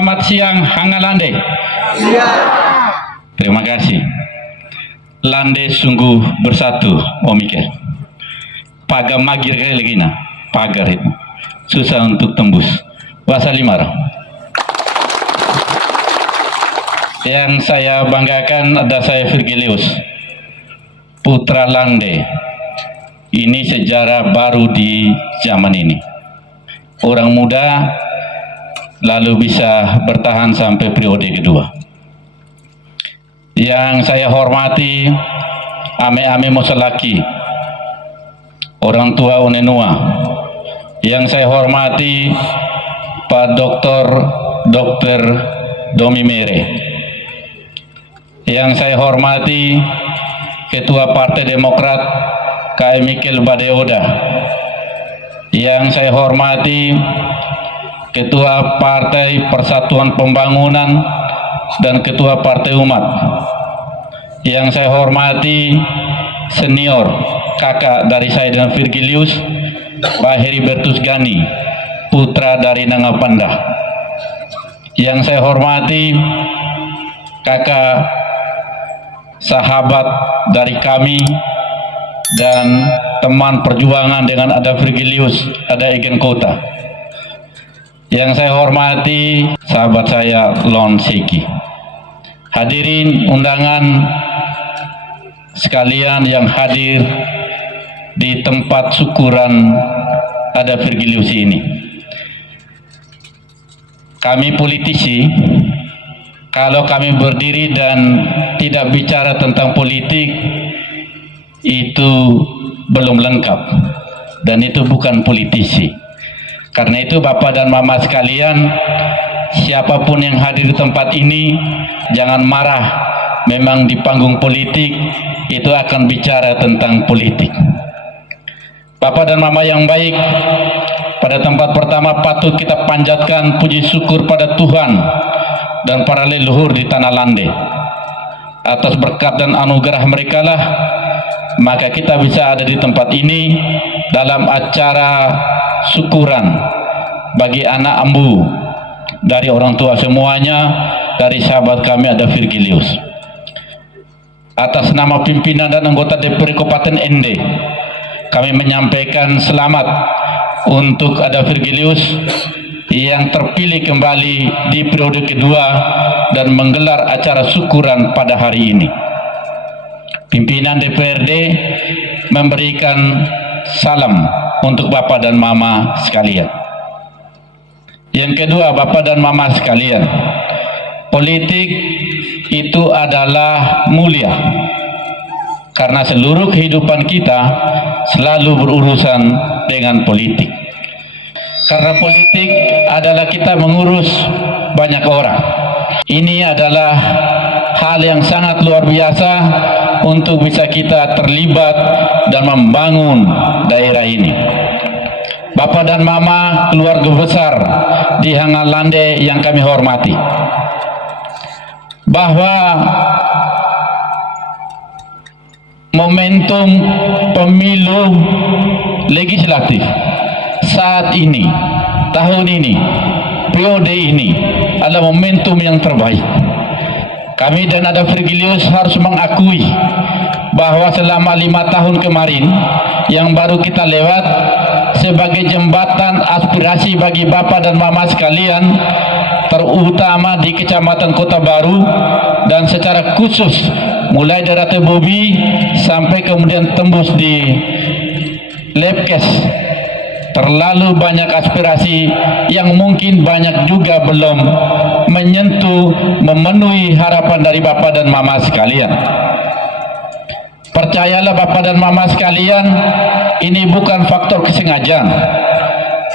Selamat siang Hangalande. Terima kasih. Lande sungguh bersatu, Omikir. Pagar magir kali lagi nah, pagar itu susah untuk tembus. Wasalimara. Yang saya banggakan ada saya Virgilius, putra Lande. Ini sejarah baru di zaman ini. Orang muda lalu bisa bertahan sampai periode kedua. Yang saya hormati ame-ame Mosolaki, orang tua Unenua. Yang saya hormati Pak Dr. Domi Mere. Yang saya hormati Ketua Partai Demokrat KM Mikel Badeoda. Yang saya hormati Ketua Partai Persatuan Pembangunan dan Ketua Partai Umat. Yang saya hormati senior kakak dari saya dan Virgilius, Pak Heribertus Gani, putra dari Nangapanda. Yang saya hormati kakak sahabat dari kami dan teman perjuangan dengan ada Virgilius, ada Egen Kota. Yang saya hormati sahabat saya Lon Seki. Hadirin undangan sekalian yang hadir di tempat syukuran ada Virgilius ini. Kami politisi, kalau kami berdiri dan tidak bicara tentang politik, itu belum lengkap dan itu bukan politisi. Karena itu Bapak dan Mama sekalian, siapapun yang hadir di tempat ini jangan marah. Memang di panggung politik itu akan bicara tentang politik. Bapak dan Mama yang baik, pada tempat pertama patut kita panjatkan puji syukur pada Tuhan dan para leluhur di tanah Lande. Atas berkat dan anugerah mereka lah maka kita bisa ada di tempat ini dalam acara syukuran bagi anak ambu dari orang tua semuanya, dari sahabat kami ada Virgilius. Atas nama pimpinan dan anggota DPR Kabupaten Ende, kami menyampaikan selamat untuk ada Virgilius yang terpilih kembali di periode kedua dan menggelar acara syukuran pada hari ini. Pimpinan DPRD memberikan salam untuk Bapak dan Mama sekalian. Yang kedua, Bapak dan Mama sekalian, politik itu adalah mulia karena seluruh kehidupan kita selalu berurusan dengan politik. Karena politik adalah kita mengurus banyak orang. Ini adalah hal yang sangat luar biasa untuk bisa kita terlibat dan membangun daerah ini. Bapak dan Mama keluarga besar di Hangalande yang kami hormati, bahwa momentum pemilu legislatif saat ini, tahun ini, periode ini adalah momentum yang terbaik. Kami dan ada Virgilius harus mengakui bahwa selama 5 tahun kemarin yang baru kita lewat sebagai jembatan aspirasi bagi Bapak dan Mama sekalian, terutama di Kecamatan Kota Baru dan secara khusus mulai dari Tebobi sampai kemudian tembus di Lepkes. Terlalu banyak aspirasi yang mungkin banyak juga belum menyentuh, memenuhi harapan dari Bapak dan Mama sekalian. Percayalah Bapak dan Mama sekalian, ini bukan faktor kesengajaan,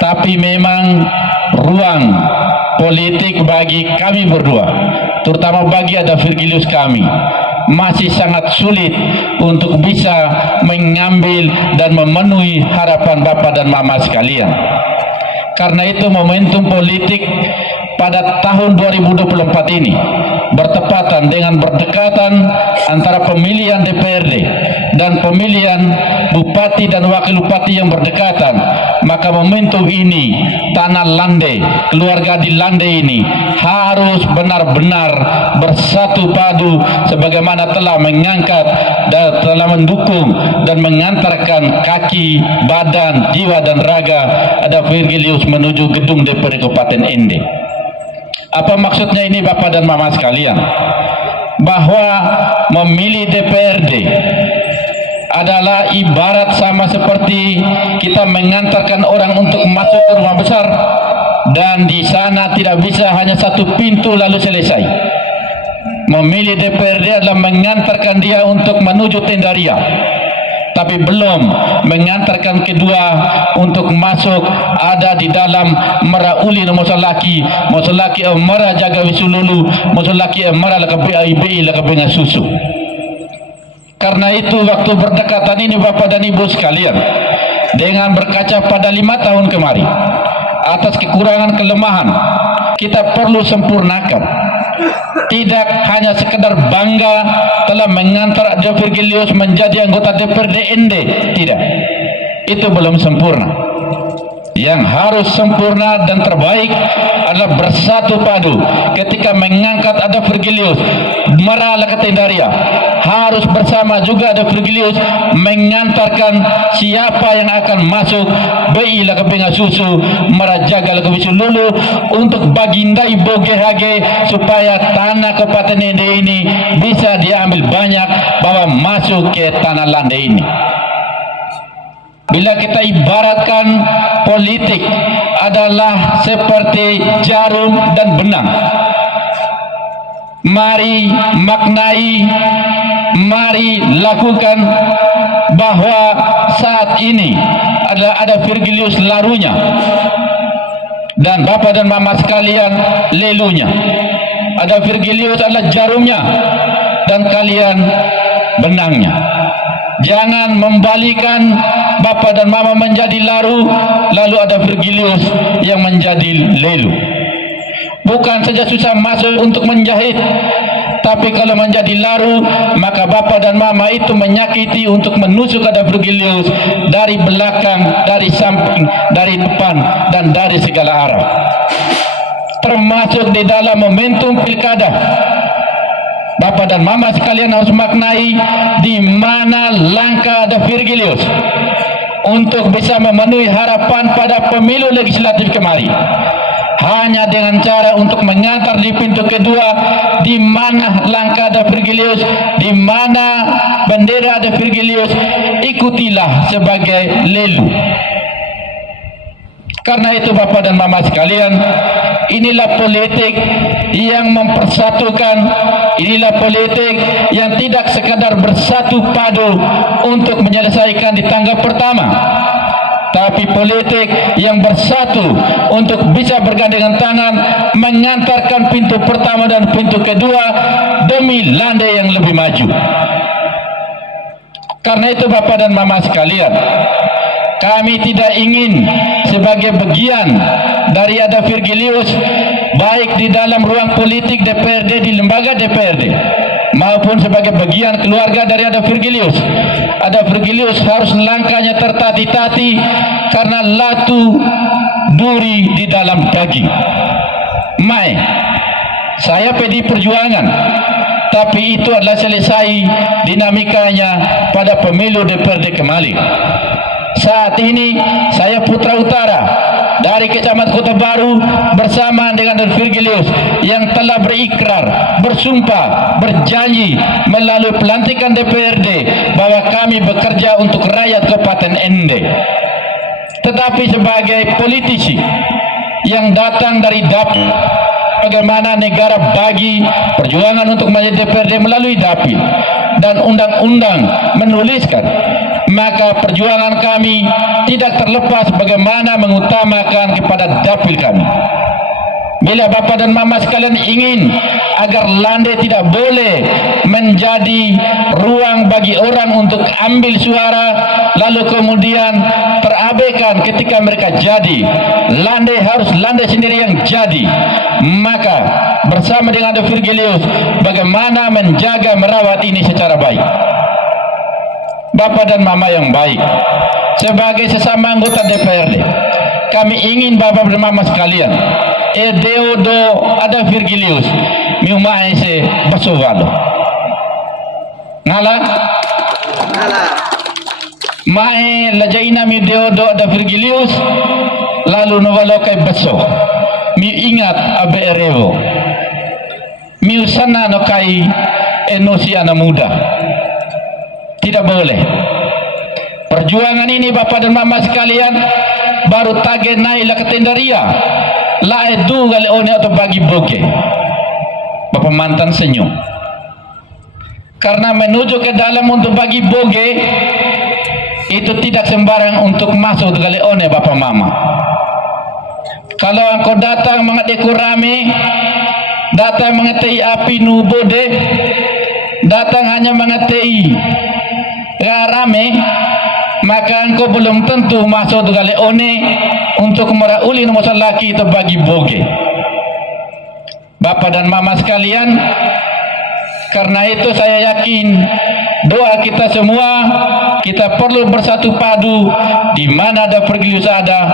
tapi memang ruang politik bagi kami berdua, terutama bagi ada Virgilius kami, masih sangat sulit untuk bisa mengambil dan memenuhi harapan Bapak dan Mama sekalian. Karena itu momentum politik pada tahun 2024 ini bertepatan dengan berdekatan antara pemilihan DPRD dan pemilihan bupati dan wakil bupati yang berdekatan, maka momentum ini tanah Lande, keluarga di Lande ini harus benar-benar bersatu padu sebagaimana telah mengangkat dan telah mendukung dan mengantarkan kaki, badan, jiwa dan raga ada Virgilius menuju gedung DPRD Kabupaten Ende. Apa maksudnya ini Bapak dan Mama sekalian? Bahwa memilih DPRD adalah ibarat sama seperti kita mengantarkan orang untuk masuk ke rumah besar dan di sana tidak bisa hanya satu pintu lalu selesai. Memilih DPRD adalah mengantarkan dia untuk menuju tendaria, tapi belum mengantarkan kedua untuk masuk ada di dalam merauli mosolaki mera jaga wisululu mosolaki mera lakabi aibi lakabi ngasusu. Karena itu waktu berdekatan ini Bapak dan Ibu sekalian, dengan berkaca pada 5 tahun kemarin atas kekurangan kelemahan, kita perlu sempurnakan. Tidak hanya sekedar bangga telah mengantar Ada Virgilius menjadi anggota DPRD Ende, tidak, itu belum sempurna. Yang harus sempurna dan terbaik adalah bersatu padu ketika mengangkat Ada Virgilius Mera Lakatendaria, harus bersama juga Ada Virgilius mengantarkan siapa yang akan masuk BI Lakabenga Susu Merajaga Lakabisu Lulu untuk bagindai bogehage supaya tanah Kabupaten Ende ini bisa diambil banyak bahwa masuk ke tanah Lande ini. Bila kita ibaratkan politik adalah seperti jarum dan benang, mari maknai, mari lakukan bahwa saat ini adalah Ada Virgilius larunya dan Bapak dan Mama sekalian lelunya. Ada Virgilius adalah jarumnya dan kalian benangnya. Jangan membalikan Bapak dan Mama menjadi laru, lalu Ada Virgilius yang menjadi lelu. Bukan saja susah masuk untuk menjahit, tapi kalau menjadi laru, maka Bapak dan Mama itu menyakiti untuk menusuk Ada Virgilius dari belakang, dari samping, dari depan, dan dari segala arah. Termasuk di dalam momentum pilkada. Bapak dan Mama sekalian harus maknai di mana langkah Ada Virgilius untuk bisa memenuhi harapan pada pemilu legislatif kemarin. Hanya dengan cara untuk mengantar di pintu kedua, di mana langkah Ada Virgilius, di mana bendera Ada Virgilius, ikutilah sebagai lelu. Karena itu Bapak dan Mama sekalian, inilah politik yang mempersatukan, inilah politik yang tidak sekadar bersatu padu untuk menyelesaikan di tangga pertama, tapi politik yang bersatu untuk bisa bergandengan tangan mengantarkan pintu pertama dan pintu kedua demi Lande yang lebih maju. Karena itu Bapak dan Mama sekalian, kami tidak ingin sebagai bagian dari Ada Virgilius, baik di dalam ruang politik DPRD, di lembaga DPRD, maupun sebagai bagian keluarga dari Ada Virgilius. Ada Virgilius harus langkahnya tertati-tati karena latu duri di dalam daging. Saya PDI Perjuangan, tapi itu adalah selesai dinamikanya pada pemilu DPRD kemarin. Saat ini saya Putra Utara dari Kecamatan Kota Baru bersama dengan Ada Virgilius yang telah berikrar, bersumpah, berjanji melalui pelantikan DPRD bahwa kami bekerja untuk rakyat Kabupaten Ende. Tetapi sebagai politisi yang datang dari dapil, bagaimana negara bagi perjuangan untuk menjadi DPRD melalui dapil dan undang-undang menuliskan, maka perjuangan kami tidak terlepas bagaimana mengutamakan kepada dapil kami. Bila Bapak dan Mama sekalian ingin agar Lande tidak boleh menjadi ruang bagi orang untuk ambil suara lalu kemudian terabaikan ketika mereka jadi, Lande harus Lande sendiri yang jadi. Maka bersama dengan Ada Virgilius bagaimana menjaga merawat ini secara baik. Bapak dan Mama yang baik, sebagai sesama anggota DPRD, kami ingin Bapak dan Mama sekalian, Deodo ada Virgilius, miumaese basovalo. Ngala? Mae lajaina mi Deodo ada Virgilius, lalu novalo kay baso. Mi ingat abe erevo. Mi usana no kay enosi anak muda. Tidak boleh. Perjuangan ini Bapak dan Mama sekalian baru tage naik la ketendaria. La edu gale one atau bagi boge. Bapak mantan senyum. Karena menuju ke dalam untuk bagi boge itu tidak sembarang untuk masuk gale one Bapak Mama. Kalau engkau datang mengadeku rame, datang mengetei api nubode, datang hanya mengetei rame, maka engkau belum tentu masuk gale one untuk merauli nomor laki itu bagi boge. Bapak dan Mama sekalian, karena itu saya yakin doa kita semua, kita perlu bersatu padu. Di mana ada Virgilius ada,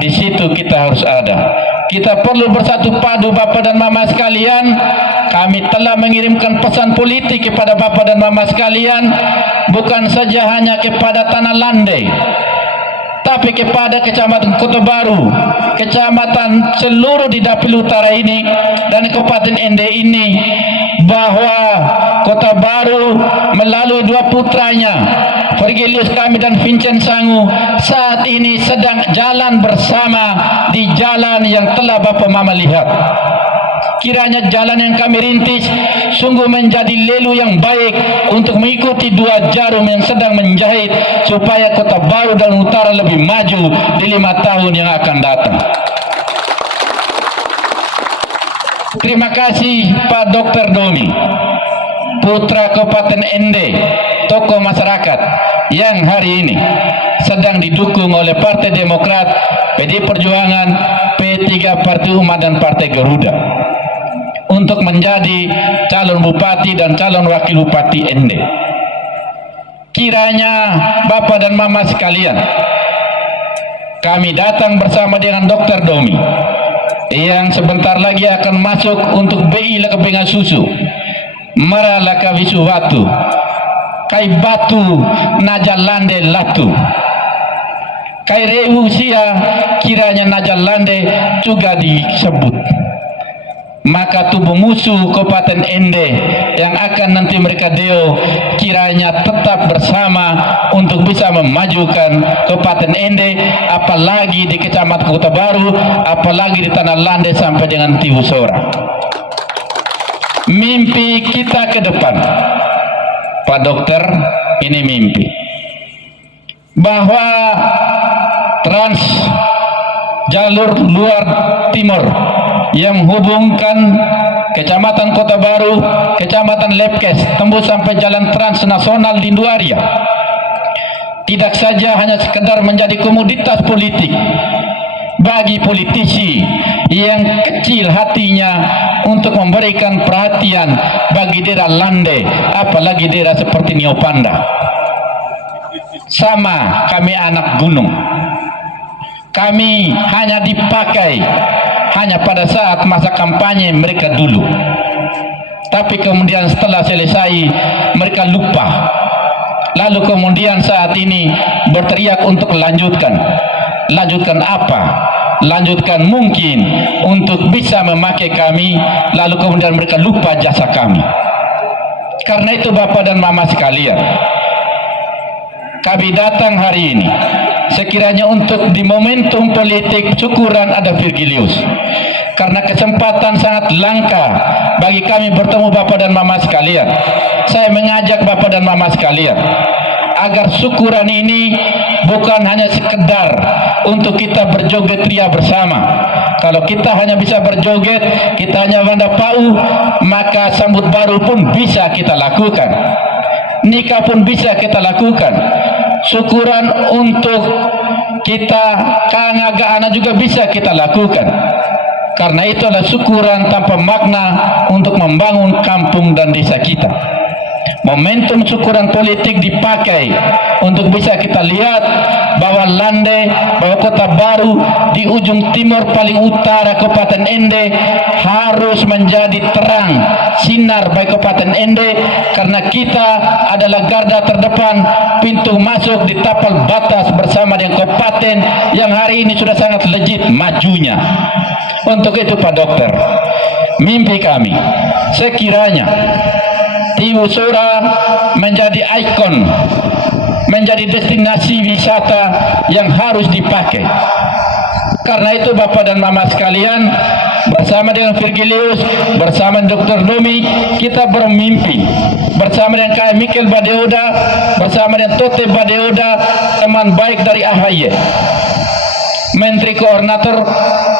di situ kita harus ada. Kita perlu bersatu padu Bapak dan Mama sekalian. Kami telah mengirimkan pesan politik kepada Bapak dan Mama sekalian, bukan saja hanya kepada Tanah Lande, tapi kepada Kecamatan Kota Baru, kecamatan seluruh di Dapil Utara ini dan Kabupaten Ende ini, bahwa Kota Baru melalui dua putranya Virgilius kami dan Vincent Sangu saat ini sedang jalan bersama di jalan yang telah Bapak Mama lihat. Kiranya jalan yang kami rintis sungguh menjadi lelu yang baik untuk mengikuti dua jarum yang sedang menjahit supaya Kota Baru dan Utara lebih maju di 5 tahun yang akan datang. Terima kasih Pak Dr. Domi, putra Kabupaten Ende, tokoh masyarakat yang hari ini sedang didukung oleh Partai Demokrat, PD Perjuangan, P3 Partai Umat dan Partai Garuda untuk menjadi calon bupati dan calon wakil bupati Ende. Kiranya Bapak dan Mama sekalian, kami datang bersama dengan Dr. Domi yang sebentar lagi akan masuk untuk BI laka benga susu, mara laka visu watu, kai batu najalande latu, kai reusia kiranya najalande juga disebut. Maka tubuh musuh Kabupaten Ende yang akan nanti mereka deo kiranya tetap bersama untuk bisa memajukan Kabupaten Ende, apalagi di Kecamatan Kota Baru, apalagi di Tanah Lande sampai dengan Tigusora. Mimpi kita ke depan, Pak Dokter, ini mimpi bahwa trans jalur luar timur yang menghubungkan Kecamatan Kota Baru, Kecamatan Lepkes, tembus sampai jalan transnasional di Duaria, tidak saja hanya sekedar menjadi komoditas politik bagi politisi yang kecil hatinya untuk memberikan perhatian bagi daerah Lande, apalagi daerah seperti Niopanda. Sama kami anak gunung, kami hanya dipakai hanya pada saat masa kampanye mereka dulu, tapi kemudian setelah selesai mereka lupa, lalu kemudian saat ini berteriak untuk lanjutkan apa? Lanjutkan mungkin untuk bisa memakai kami, lalu kemudian mereka lupa jasa kami. Karena itu Bapak dan Mama sekalian, kami datang hari ini sekiranya untuk di momentum politik syukuran ada Virgilius, karena kesempatan sangat langka bagi kami bertemu Bapak dan Mama sekalian. Saya mengajak Bapak dan Mama sekalian agar syukuran ini bukan hanya sekedar untuk kita berjoget ria bersama. Kalau kita hanya bisa berjoget, kita hanya wanda pau, maka sambut baru pun bisa kita lakukan, nikah pun bisa kita lakukan, syukuran untuk kita kangaga juga bisa kita lakukan. Karena itulah syukuran tanpa makna untuk membangun kampung dan desa kita. Momentum syukuran politik dipakai untuk bisa kita lihat bahwa Lande, bahwa Kota Baru di ujung timur paling utara Kabupaten Ende harus menjadi terang sinar bagi Kabupaten Ende, karena kita adalah garda terdepan, pintu masuk di tapal batas bersama dengan kabupaten yang hari ini sudah sangat legit majunya. Untuk itu Pak Dokter, mimpi kami sekiranya Tiwu Sura menjadi ikon, menjadi destinasi wisata yang harus dipakai. Karena itu Bapak dan Mama sekalian, bersama dengan Virgilius, bersama Dr. Nomi, kita bermimpi bersama dengan Kak Mikel Badeoda, bersama dengan Tote Badeoda, teman baik dari AHY, Menteri Koordinator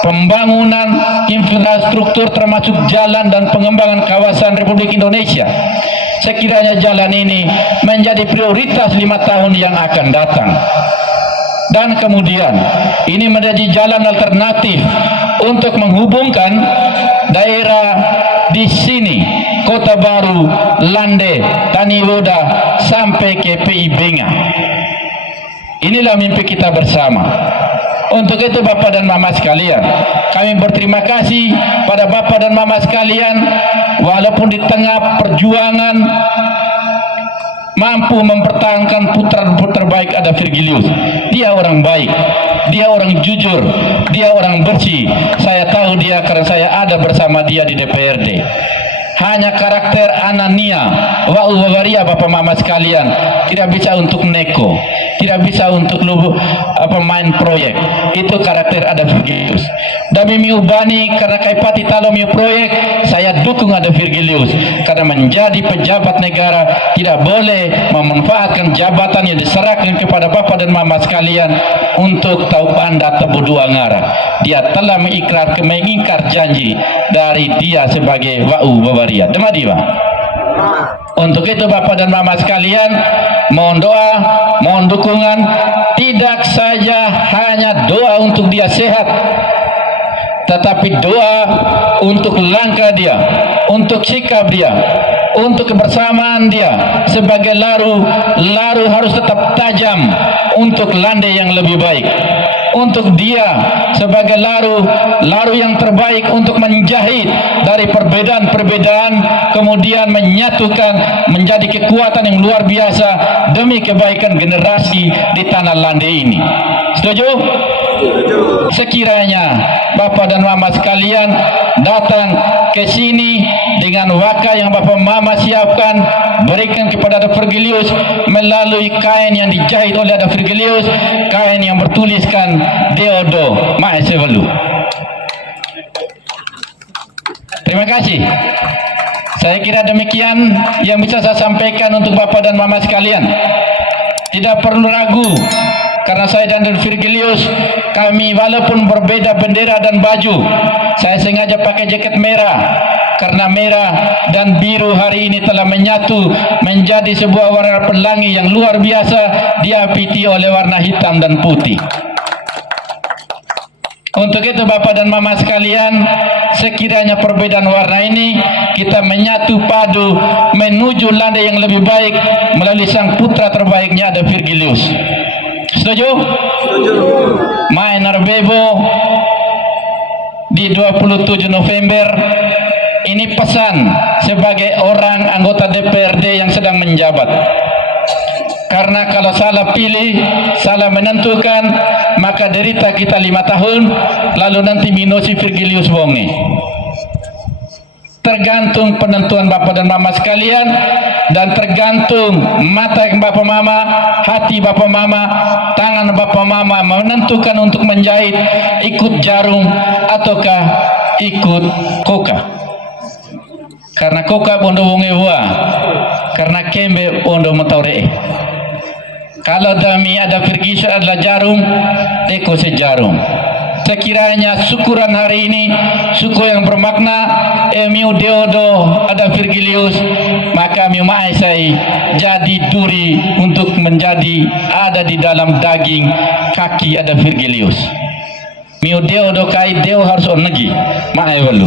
Pembangunan Infrastruktur termasuk jalan dan pengembangan kawasan Republik Indonesia. Sekiranya jalan ini menjadi prioritas 5 tahun yang akan datang. Dan kemudian ini menjadi jalan alternatif untuk menghubungkan daerah di sini, Kota Baru, Lande, Taniwoda sampai ke PI Benga. Inilah mimpi kita bersama. Untuk itu Bapak dan Mama sekalian, kami berterima kasih pada Bapak dan Mama sekalian, walaupun di tengah perjuangan mampu mempertahankan putra terbaik ada Virgilius. Dia orang baik, dia orang jujur, dia orang bersih. Saya tahu dia karena saya ada bersama dia di DPRD. Hanya karakter Anania, Wa'u Wawaria Bapak Mama sekalian, tidak bisa untuk neko, tidak bisa untuk main proyek. Itu karakter ada Virgilius. Dami miubani karena kaipati talo miu proyek, saya dukung ada Virgilius. Karena menjadi pejabat negara tidak boleh memanfaatkan jabatan yang diserahkan kepada Bapak dan Mama sekalian untuk tahu anda tebu dua ngara. Dia telah mengingkar janji dari dia sebagai Wa'u Wawaria. Demadiwa. Untuk itu Bapak dan Mama sekalian, mohon doa, mohon dukungan, tidak saja hanya doa untuk dia sehat, tetapi doa untuk langkah dia, untuk sikap dia, untuk kebersamaan dia sebagai laru harus tetap tajam untuk Lande yang lebih baik. Untuk dia sebagai laru yang terbaik untuk menjahit dari perbedaan-perbedaan, kemudian menyatukan menjadi kekuatan yang luar biasa demi kebaikan generasi di tanah Lande ini. Setuju? Sekiranya Bapak dan Mama sekalian datang ke sini dengan waka yang Bapak Mama siapkan, berikan kepada ada Virgilius melalui kain yang dijahit oleh ada Virgilius, kain yang bertuliskan Deodo Maesevelu. Terima kasih. Saya kira demikian yang bisa saya sampaikan untuk Bapak dan Mama sekalian. Tidak perlu ragu, karena saya dan Virgilius, kami walaupun berbeda bendera dan baju, saya sengaja pakai jaket merah, karena merah dan biru hari ini telah menyatu menjadi sebuah warna pelangi yang luar biasa, diapiti oleh warna hitam dan putih. Untuk itu Bapak dan Mama sekalian, sekiranya perbedaan warna ini kita menyatu padu menuju Lande yang lebih baik melalui sang putra terbaiknya ada Virgilius. Setuju? Setuju. Main Arbebo di 27 November. Ini pesan sebagai orang anggota DPRD yang sedang menjabat. Karena kalau salah pilih, salah menentukan, maka derita kita 5 tahun, lalu nanti minosi Virgilius wonge. Tergantung penentuan Bapak dan Mama sekalian, dan tergantung mata Bapak Mama, hati Bapak Mama, tangan Bapak Mama menentukan untuk menjahit ikut jarum ataukah ikut koka. Karena koka bondo wonge wa, karena kembe bondo mataure. Kalau dami ada Virgilius adalah jarum, teko sejarum. Sekiranya syukuran hari ini syukur yang bermakna, miu Deodo ada Virgilius, maka miu maesai jadi duri untuk menjadi ada di dalam daging kaki ada Virgilius. Miu Deodo kai Deo harus onegi, mae walu.